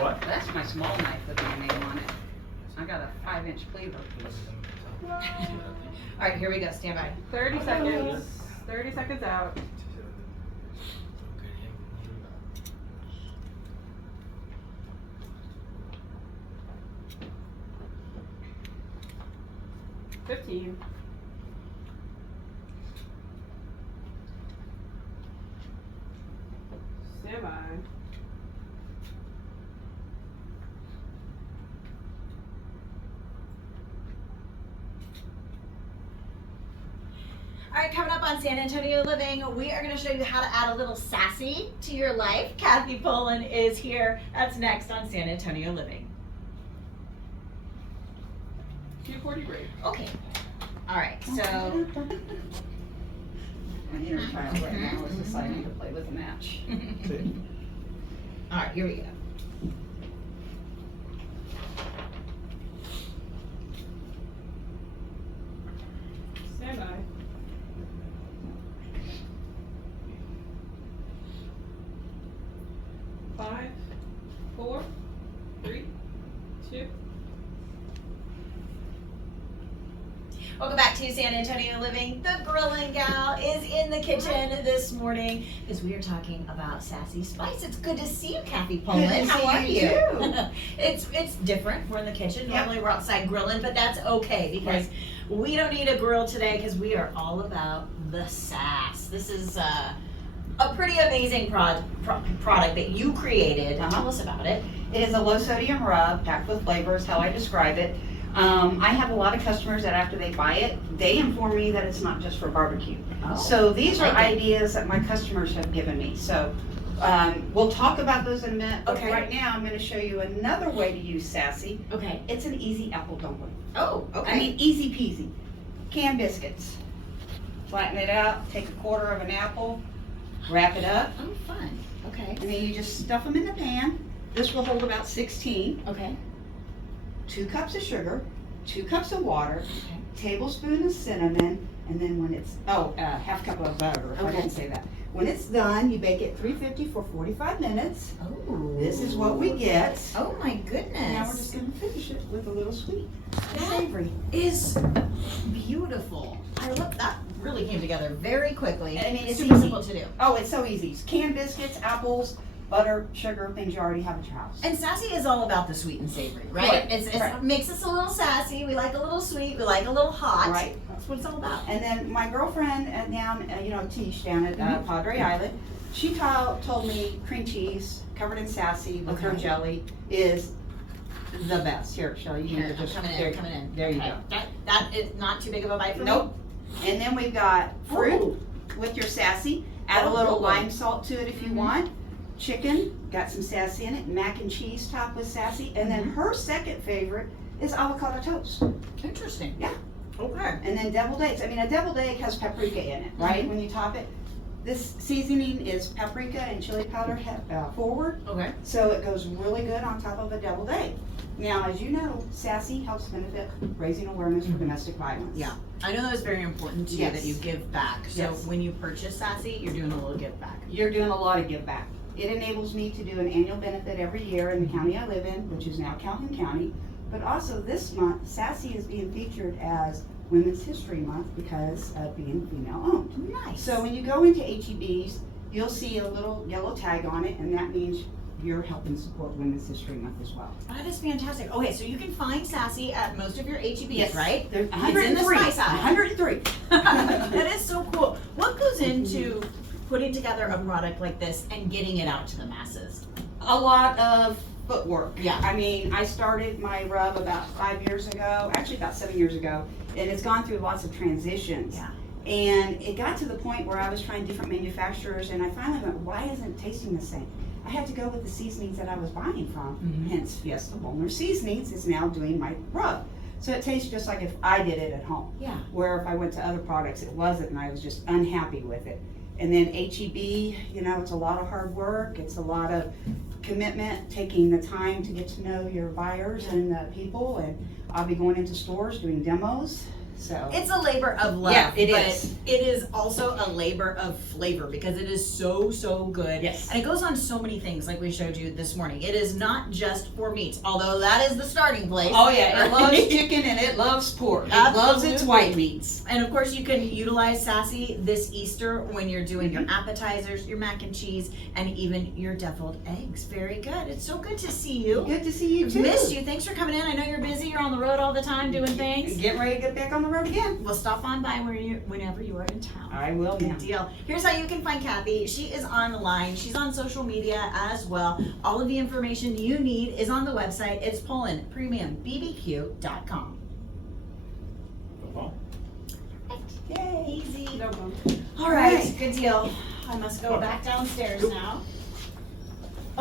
What? That's my small knife with my name on it. I got a 5-inch cleaver. All right, here we go. Stand by. 30 seconds. 30 seconds out. $15. Stand by. All right, coming up on San Antonio Living, we are going to show you how to add a little sassy to your life. Kathy Poland is here. That's next on San Antonio Living. 240 break. Okay. All right, so My inner child right now is deciding to play with a match. all right, here we go. Stand by. 5, 4, 3, 2. Welcome back to San Antonio Living. The Grillin' Gal is in the kitchen this morning because we are talking about sassy spice. It's good to see you, Kathy Poland. Good to How see are you you? too. It's different. We're in the kitchen. Yep. Normally we're outside grilling, but that's okay because we don't need a grill today because we are all about the sass. This is a pretty amazing product that you created. Tell us about it. It is a low sodium rub packed with flavors, how I describe it. I have a lot of customers that after they buy it, they inform me that it's not just for barbecue. Oh, So these are I like it. ideas that my customers have given me. So we'll talk about those in a minute. But Okay. right now I'm going to show you another way to use sassy. Okay. It's an easy apple dumpling. Oh, okay. I mean, easy peasy. Canned biscuits. Flatten it out, take a quarter of an apple, wrap it up, Oh, fun. Okay. and then you just stuff them in the pan. This will hold about 16. Okay. 2 cups of sugar, 2 cups of water, Okay. tablespoon of cinnamon, and then when it's, half cup of butter, if I Okay. didn't say that. When it's done, you bake it 350 for 45 minutes. Oh. This is what we get. Oh my goodness. Now we're just gonna finish it with a little sweet and That savory. is beautiful. I love that. Really came together very quickly. I mean, it's super easy. simple to do. Oh, it's so easy. Canned biscuits, apples, butter, sugar, things you already have at your house. And sassy is all about the sweet and savory, right? Right, It's right. makes us a little sassy. We like a little sweet. We like a little hot. Right. That's what it's all about. And then my girlfriend down, Tish down at Mm-hmm. Padre Island, she told me cream cheese covered in sassy with her Okay. jelly is the best. Here, Shelly, you Here, need to I'm just coming there, in. Coming in. There you Okay. go. That is not too big of a bite for me. Nope. And then we've got fruit Ooh. with your sassy. Add a Oh, little good. lime salt to it if you Mhm. want. Chicken, got some sassy in it. Mac and cheese topped with sassy. And then Mhm. her second favorite is avocado toast. Interesting. Yeah. Okay. And then deviled eggs. I mean, a deviled egg has paprika in it, right? When you top it. This seasoning is paprika and chili powder forward, Okay. so it goes really good on top of a deviled egg. Now, as you know, sassy helps benefit raising awareness for domestic violence. Yeah. I know that was very important to you Yes. that you give back. So Yes. when you purchase sassy, you're doing a little give back. You're doing a lot of give back. It enables me to do an annual benefit every year in the county I live in, which is now Calhoun County. But also this month, Sassy is being featured as Women's History Month because of being female owned. Nice. So when you go into HEBs, you'll see a little yellow tag on it, and that means you're helping support Women's History Month as well. That is fantastic. Okay, so you can find sassy at most of your HEBs, right? There's It's in the 103. spice aisle. 103. That is so cool. What goes into putting together a product like this and getting it out to the masses? A lot of footwork. Yeah. I mean, I started my rub about 5 years ago, actually about 7 years ago, and it's gone through lots of transitions. Yeah. And it got to the point where I was trying different manufacturers, and I finally went, why isn't it tasting the same? I had to go with the seasonings that I was buying from, hence Fiesta Bolner Seasonings is now doing my rub. So it tastes just like if I did it at home. Yeah. Where if I went to other products, it wasn't, and I was just unhappy with it. And then HEB, it's a lot of hard work, it's a lot of commitment, taking the time to get to know your buyers and the people, and I'll be going into stores doing demos. So It's a labor of love. Yeah, it but is. it is also a labor of flavor because it is so, so good. Yes. And it goes on so many things like we showed you this morning. It is not just for meats, although that is the starting place. Oh yeah, it right? loves chicken and it loves pork. It loves its Absolutely. white meats. And of course, you can utilize Sassy this Easter when you're doing your appetizers, your mac and cheese, and even your deviled eggs. Very good. It's so good to see you. Good to see you too. Missed you. Thanks for coming in. I know you're busy. You're on the road all the time doing things. Get ready to get back on the road again. Well, stop on by whenever you are in town. I will now. Good deal. Here's how you can find Kathy. She is online. She's on social media as well. All of the information you need is on the website. It's PolandPremiumBBq.com. Yay. Easy. No bump. All right. Good deal. I must go back downstairs now.